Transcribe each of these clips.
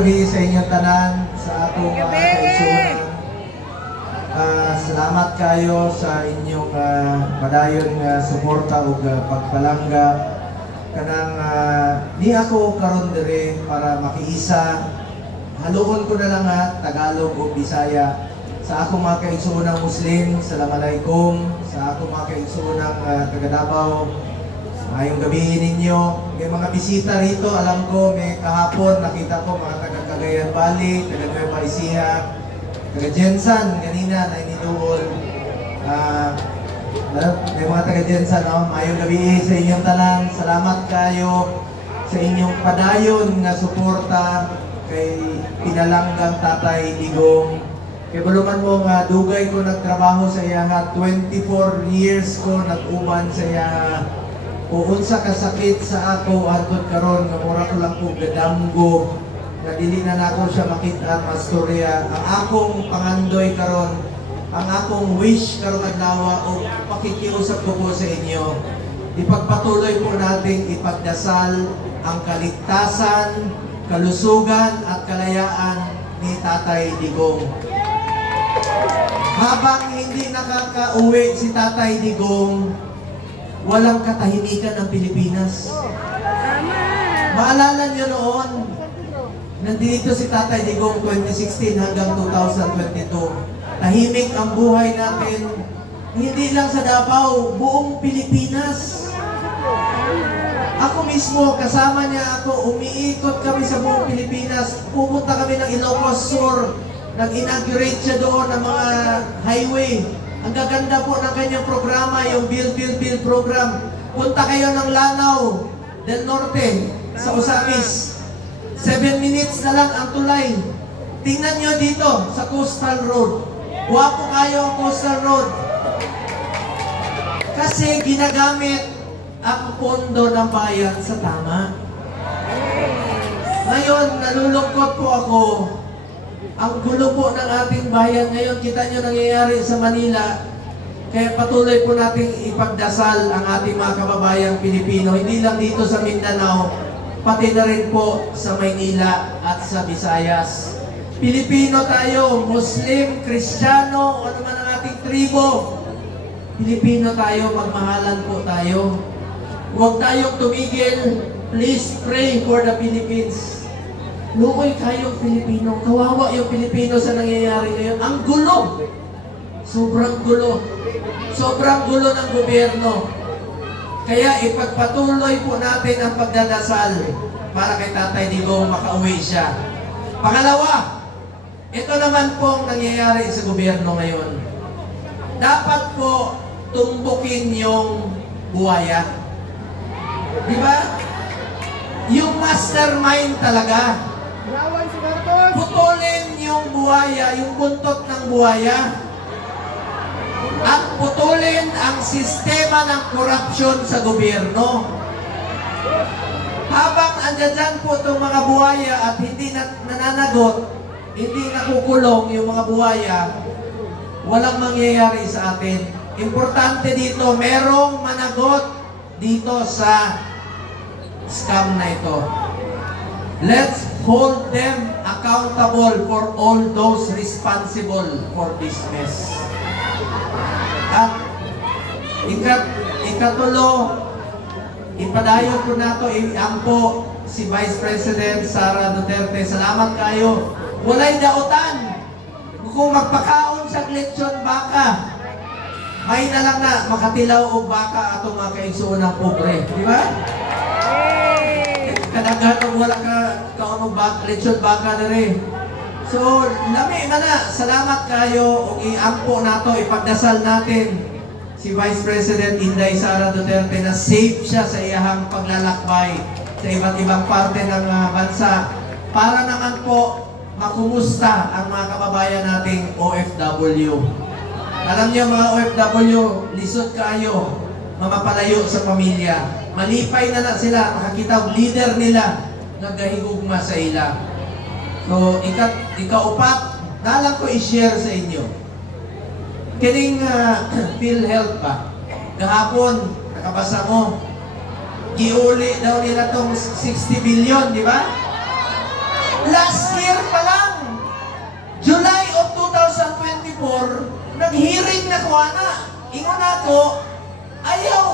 gabi sa inyong tanan, sa atong kaigsunan. Salamat kayo sa inyong padayon nga suporta ug pagpalangga. Kanang di ako karon dire para makiisa. Haluon ko na lang Tagalog o Bisaya. Sa akong mga kaigsuunang Muslim, Assalamualaikum. Sa akong mga kaigsuunang taga Davao, ngayong gabi ninyo. May mga bisita rito, alam ko, may kahapon, nakita ko mga taga Cagayan Valley, taga Nueva Ecija, taga Jensan, kanina na iniduol. May mga taga Jensan, ngayong gabi sa inyong tanan. Salamat kayo sa inyong padayon nga suporta kay pinalanggang Tatay Digong. Kaya baluman mo nga, dugay ko nagtrabaho sa iya 24 years ko nag-uban sa iya. O unsa kasakit sa ako hangtod karon nga mura ko lang po gadamgo nga dili na nako siya makita ang mastorya. Ang akong pangandoy karon, ang akong wish karong adlaw o pakikiusap ko po sa inyo, ipagpatuloy po nating ipagdasal ang kaligtasan, kalusugan at kalayaan ni Tatay Digong. Habang hindi nakaka-uwi si Tatay Digong, walang katahimikan ng Pilipinas. Maalala niyo noon, nandito si Tatay Digong 2016 hanggang 2022. Tahimik ang buhay natin. Hindi lang sa Davao, buong Pilipinas. Ako mismo, kasama niya ako, umiikot kami sa buong Pilipinas. Pupunta kami ng Ilocos Sur. Nag-inaugurate siya doon ng mga highway. Ang gaganda po ng kanyang programa, yung Build program. Punta kayo ng Lanao del Norte sa Osamis. 7 minutes na lang ang tulay. Tingnan nyo dito sa Coastal Road. Guwapo kayo ang Coastal Road. Kasi ginagamit ang pondo ng bayan sa tama. Ngayon, nalulungkot po ako. Ang gulo po ng ating bayan ngayon, kita nyo nangyayari sa Manila. Kaya patuloy po nating ipagdasal ang ating mga kababayang Pilipino. Hindi lang dito sa Mindanao, pati na rin po sa Maynila at sa Visayas. Pilipino tayo, Muslim, Kristiyano, ano man ang ating tribo. Pilipino tayo, magmahalan po tayo. Huwag tayong tumigil. Please pray for the Philippines. Lukoy kayong Pilipino. Kawawa yung Pilipino sa nangyayari ngayon. Ang gulo. Sobrang gulo. Sobrang gulo ng gobyerno. Kaya ipagpatuloy po natin ang pagdadasal para kay Tatay Digong makauwi siya. Pangalawa, ito naman pong nangyayari sa gobyerno ngayon. Dapat po tumbukin yung buhaya. Diba? Yung mastermind talaga. Putulin yung buhaya, yung buntot ng buhaya. At putulin ang sistema ng korupsyon sa gobyerno. Habang andyan po itong mga buhaya at hindi nananagot, hindi nakukulong yung mga buhaya, walang mangyayari sa atin. Importante dito, merong managot dito sa scam na ito. Let's hold them accountable for all those responsible for this mess. At ikatulo, ipadayon ko na ito, iampo si Vice President Sara Duterte. Salamat kayo. Walay dautan. Kung magpakaon sa lechon baka, may na lang na makatilaw o baka atong mga kaigsuunang pobre. Di ba? Kadaghan wala ka kaon baka, lechon baka na rin. So, lami man na, salamat kayo ug iampo nato, ipagdasal natin si Vice President Inday Sara Duterte na safe siya sa iyahang paglalakbay sa iba't ibang parte ng bansa para naman po makumusta ang mga kababayan nating OFW. Alam niyo mga OFW, lisod kayo, mamapalayo sa pamilya. Malipay na sila, makakita ang leader nila nagahigugma sa ila. So, ikaupat, nalang ko i-share sa inyo. Kining PhilHealth ba? Kahapon, nakabasa mo, giuli daw nila tong 60 billion, di ba? Last July of 2024, nag-hearing na ko ana. Ingon ako, ayaw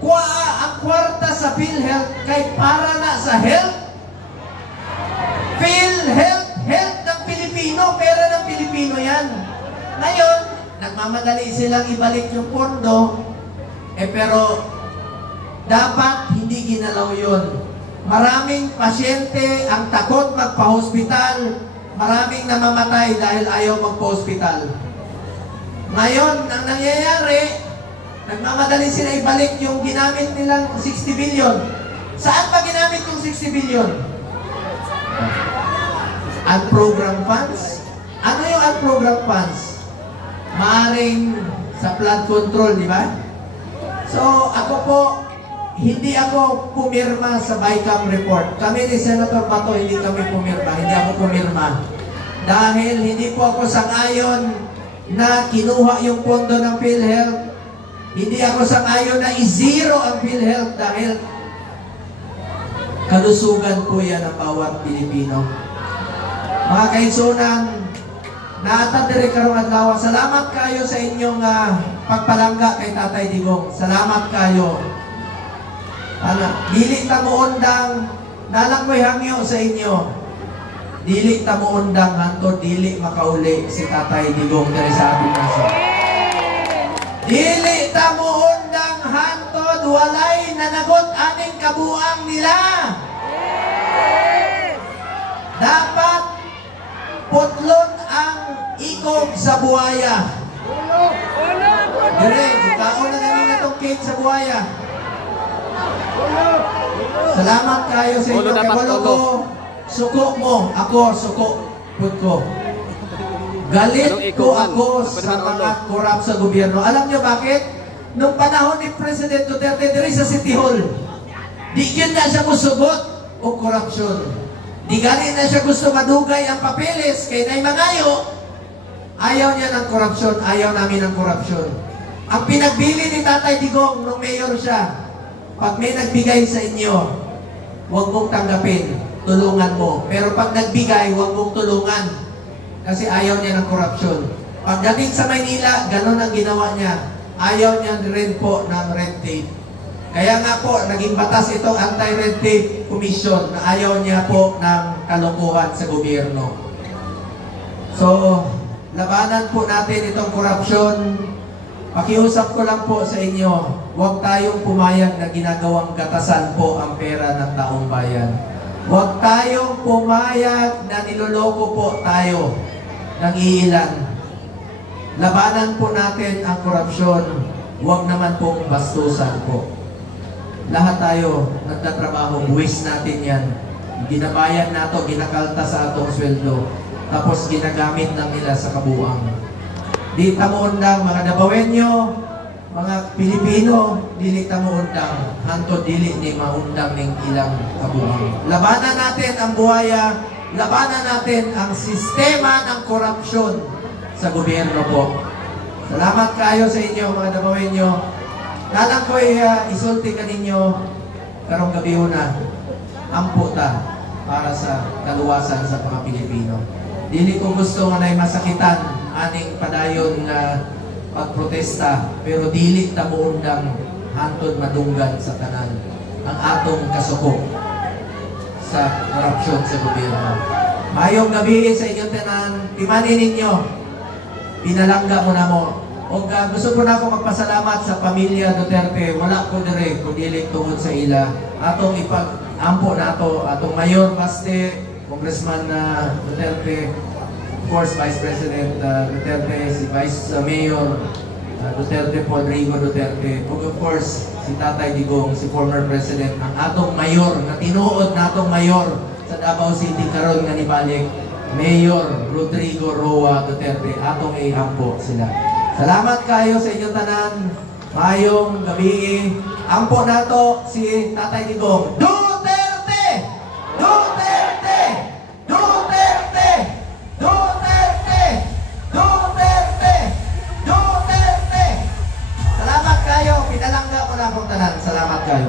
kuha ang kwarta sa PhilHealth kay para na sa health. PhilHealth, health ng Pilipino, pera ng Pilipino yan. Ngayon, nagmamadali silang ibalik yung pondo, pero dapat hindi ginalaw yun. Maraming pasyente ang takot magpa-hospital, maraming namamatay dahil ayaw magpa-hospital. Ngayon, ang nangyayari, nagmamadali sila ibalik yung ginamit nilang 60 billion. Saan pa ginamit yung 60 billion? Unprogrammed funds? Ano yung unprogrammed funds? Maaring sa flood control, di ba? So, ako po, hindi ako pumirma sa BICAM report. Kami ni Senator Bato, hindi kami pumirma. Hindi ako pumirma. Dahil hindi po ako sang-ayon na kinuha yung pondo ng PhilHealth. Hindi ako sang-ayon na i-zero ang PhilHealth dahil kalusugan po yan ng bawat Pilipino. Mga kaigsunan, naatadiri karong adlaw. Salamat kayo sa inyong pagpalangga kay Tatay Digong. Salamat kayo. Dili ta mo undang, nalang ko'y hangyo sa inyo. Dili ta mo undang hantod dili makauli si Tatay Digong dari sa ating naso. Dili ta mo undang hantod walay nanagot aning kabuang nila. Dapat putlon ang ikog sa buhaya. Dire, ikaw na namin itong cake sa buhaya. Salamat kayo sa inyo. Kabalo ko, suko mo. Ako, suko. Put ko. Galit ko ako sa mga korap sa gobyerno. Alam niyo bakit? Nung panahon ni President Duterte diri sa City Hall, di yun na siya musugot o korupsyon. Di gani na siya gusto madugay ang papeles kay Nay Mangayo. Ayaw niya ng korupsyon. Ayaw namin ng korupsyon. Ang pinagbili ni Tatay Digong nung mayor siya, pag may nagbigay sa inyo, huwag mong tanggapin, tulungan mo. Pero pag nagbigay, huwag mong tulungan. Kasi ayaw niya ng korupsyon. Pagdating sa Maynila, ganun ang ginawa niya. Ayaw niya rin po ng red tape. Kaya nga po, naging batas itong Anti-Red Tape Commission na ayaw niya po ng kalokohan sa gobyerno. So, labanan po natin itong korupsyon. Pakiusap ko lang po sa inyo, huwag tayong pumayag na ginagawang gatasan po ang pera ng taong bayan. Huwag tayong pumayag na niloloko po tayo ng iilan. Labanan po natin ang korupsyon. Huwag naman pong bastusan po. Lahat tayo nagtatrabaho, buwis natin yan. Ginabayan nato, ginakalta sa atong sweldo. Tapos ginagamit lang nila sa kabuang. Di tamuundang mga Dabawenyo, mga Pilipino, dili tamuundang. Hanto dili ni maundang ng ilang kabuang. Labanan natin ang buhaya, labanan natin ang sistema ng korupsyon sa gobyerno po. Salamat kayo sa inyo mga Dabawenyo. Nalang ko'y isulti ka ninyo karong gabi una, ampo ta para sa kaluwasan sa mga Pilipino. Dili ko gusto nga na'y masakitan aning padayon nga pagprotesta, pero dili ta muundang hantod madunggan sa tanan ang atong kasuko sa korupsyon sa gobyerno. Mayong gabi sa inyong tanan, timanin ninyo, pinalangga mo na mo. O gusto ko na ako magpasalamat sa pamilya Duterte. Wala ko dire, kundi tungod sa ila. Atong ipag-ampo na ito. Atong Mayor Baste, Congressman Duterte, of course, Vice President Duterte, si Vice Mayor Duterte, Rodrigo Duterte, of course, si Tatay Digong, si former President, ang atong Mayor, na tinuod na atong Mayor sa Davao City karon nga nibalik, Mayor Rodrigo Roa Duterte. Atong iampo sila. Salamat kayo sa inyong tanan. Mayong gabi. Ampo nato si Tatay Digong. Duterte! Duterte! Duterte! Duterte! Duterte! Duterte! Salamat kayo. Pinalangga ko na akong tanan. Salamat kayo.